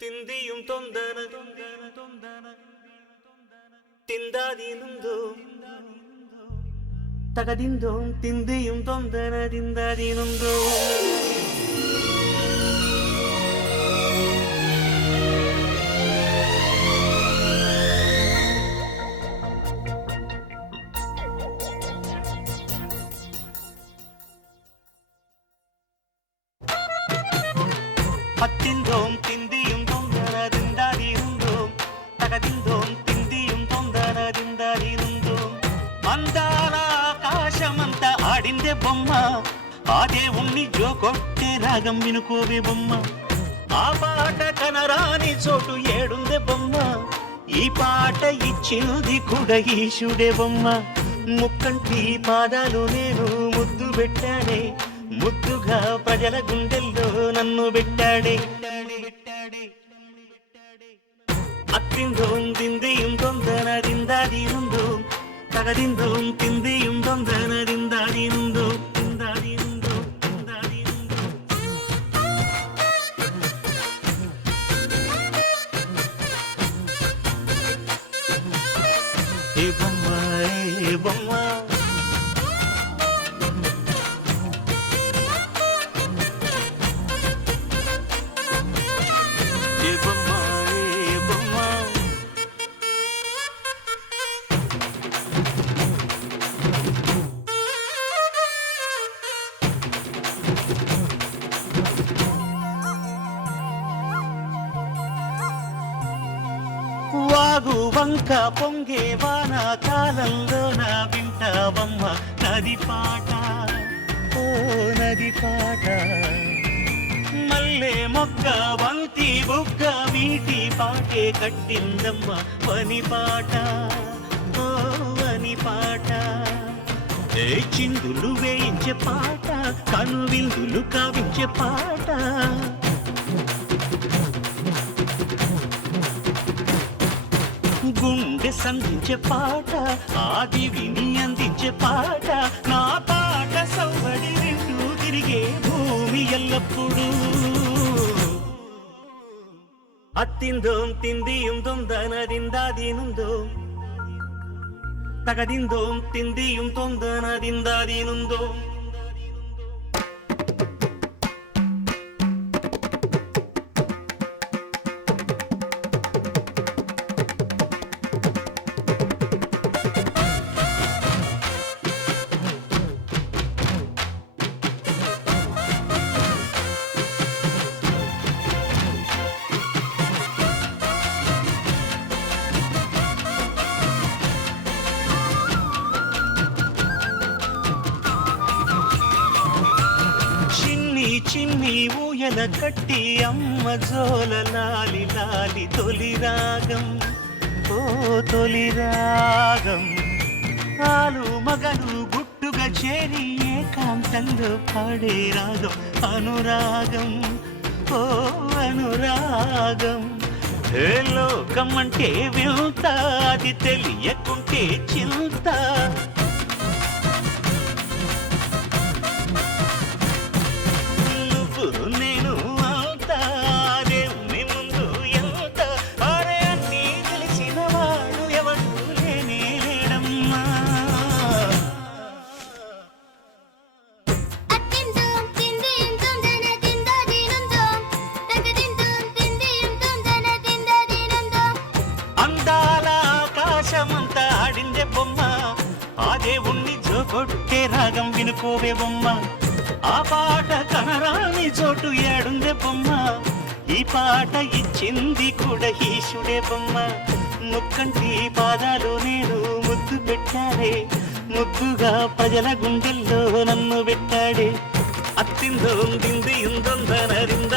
തിന്തിയും തൊന്തന തിന്താതീനുന്തോ തകതിന്തോ തിന്തിയും തൊന്തന തിന്താതീനുന്തോ പത്തിന്തോം തിന്തിയും തൊന്തനതിന്താതീനുന്തോം തകതിന്തോം തിന്തിയും തൊന്തനതിന്താതീനുന്തോം మందాల ఆకాశమంత ఆడిందే బొమ్మ ఆ దేవుణ్ణి జోకొట్టే రాగం వినుకోవే బొమ్మ ఆ పాట కనరాని చోటు ఏడుందే బొమ్మ ఈ పాట ఇచ్చినది కూడా ఈశుడే బొమ్మ ముక్కంటి పాదాలు నేను ముద్దు పెట్టాడే ముద్దుగా ప్రజల గుండెల్లో నన్ను పెట్టాడే అత్తిందోం తిందిയും തൊന്തനതിന്താതീനുന്തോ തകതിന്തോം തിന്തിയും തൊന്തനതിന്താതീനുന്തോ തിന്താതീനുന്തോ തിന്താതീനുന്തോ ఏ బొమ్మ ఏ బొమ్మ వాగు వంక పొంగే వాన కాలంలో నా వింటావమ్మ నది పాట ఓ నది పాట మల్లె మొగ్గ బంతి బుగ్గ వీటి పాటే కట్టిందమ్మ వని పాట ఓ వని పాట ఏ చిందులు వేయించే పాట కనువిందులు కావించే పాట గుండె సంధించే పాట ఆది విని అందించే పాట నా పాట సౌబడి రెండు తిరిగే భూమి ఎల్లప్పుడూ అత్తిందోం తిందిയും തൊന്തനതിന്താതീനുന്തോ തകതിന്തോം തിന്തിയും തൊന്തനതിന്താതീനുന്തോ చిన్ని ఊయల కట్టి అమ్మ జోల లాలి లాలి తొలి రాగం ఓ తొలి రాగం ఆలు మగలు గుట్టుగా చేరి ఏకాంతంలో పాడే రాగం అనురాగం ఓ అనురాగం ఏ లోకం అంటే వింత అది తెలియకుంటే చింత నేను అంతా దేవుని ముందు ఎంత అరే అన్నీ తెలిసిన వాడు ఎవరు లేనే లేడమ్మా అందాల ఆకాశమంతా ఆడిందే బొమ్మ ఆ దేవుణ్ణి జోకొట్టే రాగం వినుకోవే బొమ్మ ఆ పాట కనరాని చోటు ఏడుందే బొమ్మ ఈ పాట ఇచ్చింది కూడా ఈశుడే బొమ్మ ముక్కంటి పాదాలు నేను ముద్దు పెట్టాడే ముద్దుగా ప్రజల గుండెల్లో నన్ను పెట్టాడే అత్తిందోం తిందిயும் തൊന്തനതിന്താ